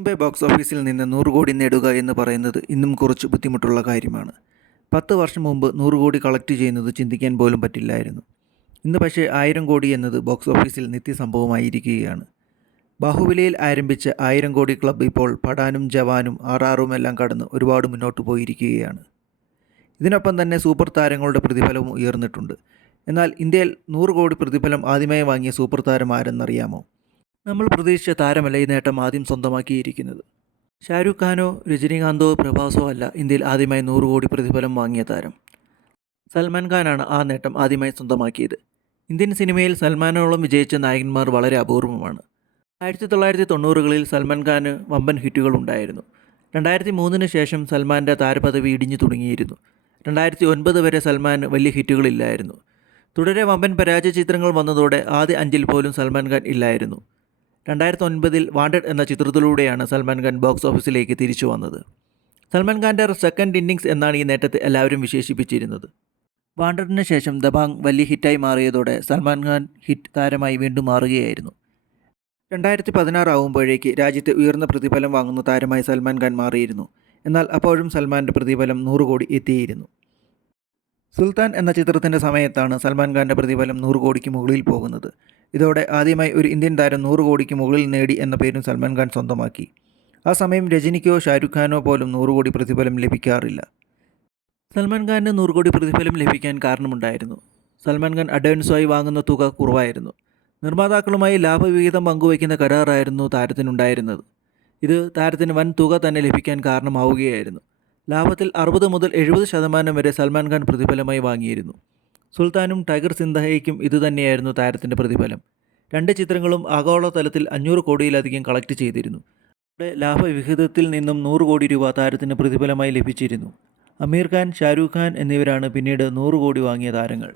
Mumbai box ഓഫീസിൽ നിന്ന് നൂറ് കോടി നേടുക എന്ന് പറയുന്നത് ഇന്നും കുറച്ച് ബുദ്ധിമുട്ടുള്ള കാര്യമാണ്. പത്ത് വർഷം മുമ്പ് നൂറ് കോടി കളക്ട് ചെയ്യുന്നത് ചിന്തിക്കാൻ പോലും പറ്റില്ലായിരുന്നു. ഇന്ന് പക്ഷേ ആയിരം കോടി എന്നത് ബോക്സ് ഓഫീസിൽ നിത്യസംഭവമായിരിക്കുകയാണ്. ബാഹുബലിയിൽ ആരംഭിച്ച ആയിരം കോടി ക്ലബ്ബ് ഇപ്പോൾ പടാനും ജവാനും ആറാറും ആറും എല്ലാം കടന്ന് ഒരുപാട് മുന്നോട്ട് പോയിരിക്കുകയാണ്. ഇതിനൊപ്പം തന്നെ സൂപ്പർ താരങ്ങളുടെ പ്രതിഫലവും ഉയർന്നിട്ടുണ്ട്. എന്നാൽ ഇന്ത്യയിൽ നൂറ് കോടി പ്രതിഫലം ആദ്യമായി വാങ്ങിയ സൂപ്പർ താരം ആരെന്നറിയാമോ? നമ്മൾ പ്രതീക്ഷിച്ച താരമല്ല ഈ നേട്ടം ആദ്യം സ്വന്തമാക്കിയിരിക്കുന്നത്. ഷാരൂഖ് ഖാനോ രജനീകാന്തോ പ്രഭാസോ അല്ല ഇന്ത്യയിൽ ആദ്യമായി നൂറ് കോടി പ്രതിഫലം വാങ്ങിയ താരം. സൽമാൻ ഖാനാണ് ആ നേട്ടം ആദ്യമായി സ്വന്തമാക്കിയത്. ഇന്ത്യൻ സിനിമയിൽ സൽമാനോളം വിജയിച്ച നായകന്മാർ വളരെ അപൂർവമാണ്. ആയിരത്തി തൊള്ളായിരത്തി തൊണ്ണൂറുകളിൽ സൽമാൻ ഖാന് വമ്പൻ ഹിറ്റുകൾ ഉണ്ടായിരുന്നു. രണ്ടായിരത്തി മൂന്നിന് ശേഷം സൽമാന്റെ താരപദവി ഇടിഞ്ഞു തുടങ്ങിയിരുന്നു. രണ്ടായിരത്തി ഒൻപത് വരെ സൽമാൻ വലിയ ഹിറ്റുകളില്ലായിരുന്നു. തുടരെ വമ്പൻ പരാജയ ചിത്രങ്ങൾ വന്നതോടെ ആദ്യ അഞ്ചിൽ പോലും സൽമാൻ ഖാൻ ഇല്ലായിരുന്നു. രണ്ടായിരത്തി ഒൻപതിൽ വാണ്ടഡ് എന്ന ചിത്രത്തിലൂടെയാണ് സൽമാൻ ഖാൻ ബോക്സ് ഓഫീസിലേക്ക് തിരിച്ചു വന്നത്. സൽമാൻ ഖാന്റെ സെക്കൻഡ് ഇന്നിങ്സ് എന്നാണ് ഈ നേട്ടത്തെ എല്ലാവരും വിശേഷിപ്പിച്ചിരുന്നത്. വാണ്ടഡിന് ശേഷം ദബാങ് വലിയ ഹിറ്റായി മാറിയതോടെ സൽമാൻ ഖാൻ ഹിറ്റ് താരമായി വീണ്ടും മാറുകയായിരുന്നു. രണ്ടായിരത്തി പതിനാറ് ആവുമ്പോഴേക്ക് രാജ്യത്തെ ഉയർന്ന പ്രതിഫലം വാങ്ങുന്ന താരമായി സൽമാൻ ഖാൻ മാറിയിരുന്നു. എന്നാൽ അപ്പോഴും സൽമാന്റെ പ്രതിഫലം നൂറ് കോടി എത്തിയിരുന്നു. സുൽത്താൻ എന്ന ചിത്രത്തിന്റെ സമയത്താണ് സൽമാൻ ഖാന്റെ പ്രതിഫലം നൂറ് കോടിക്ക് മുകളിൽ പോകുന്നത്. ഇതോടെ ആദ്യമായി ഒരു ഇന്ത്യൻ താരം നൂറ് കോടിക്ക് മുകളിൽ നേടി എന്ന പേരും സൽമാൻ ഖാൻ സ്വന്തമാക്കി. ആ സമയം രജനിക്കോ ഷാരൂഖ് ഖാനോ പോലും നൂറ് കോടി പ്രതിഫലം ലഭിക്കാറില്ല. സൽമാൻ ഖാന് നൂറ് കോടി പ്രതിഫലം ലഭിക്കാൻ കാരണമുണ്ടായിരുന്നു. സൽമാൻ ഖാൻ അഡ്വാൻസായി വാങ്ങുന്ന തുക കുറവായിരുന്നു. നിർമ്മാതാക്കളുമായി ലാഭവിഹിതം പങ്കുവയ്ക്കുന്ന കരാറായിരുന്നു താരത്തിനുണ്ടായിരുന്നത്. ഇത് താരത്തിന് വൻ തുക തന്നെ ലഭിക്കാൻ കാരണമാവുകയായിരുന്നു. ലാഭത്തിൽ അറുപത് മുതൽ എഴുപത് ശതമാനം വരെ സൽമാൻ ഖാൻ പ്രതിഫലമായി വാങ്ങിയിരുന്നു. സുൽത്താനും ടൈഗർ സിന്ധയ്ക്കും ഇതുതന്നെയായിരുന്നു താരത്തിന്റെ പ്രതിഫലം. രണ്ട് ചിത്രങ്ങളും ആഗോളതലത്തിൽ അഞ്ഞൂറ് കോടിയിലധികം കളക്ട് ചെയ്തിരുന്നു. അവിടെ ലാഭവിഹിതത്തിൽ നിന്നും നൂറ് കോടി രൂപ താരത്തിന് പ്രതിഫലമായി ലഭിച്ചിരുന്നു. അമീർ ഖാൻ ഷാരൂഖ് ഖാൻ എന്നിവരാണ് പിന്നീട് നൂറ് കോടി വാങ്ങിയ താരങ്ങൾ.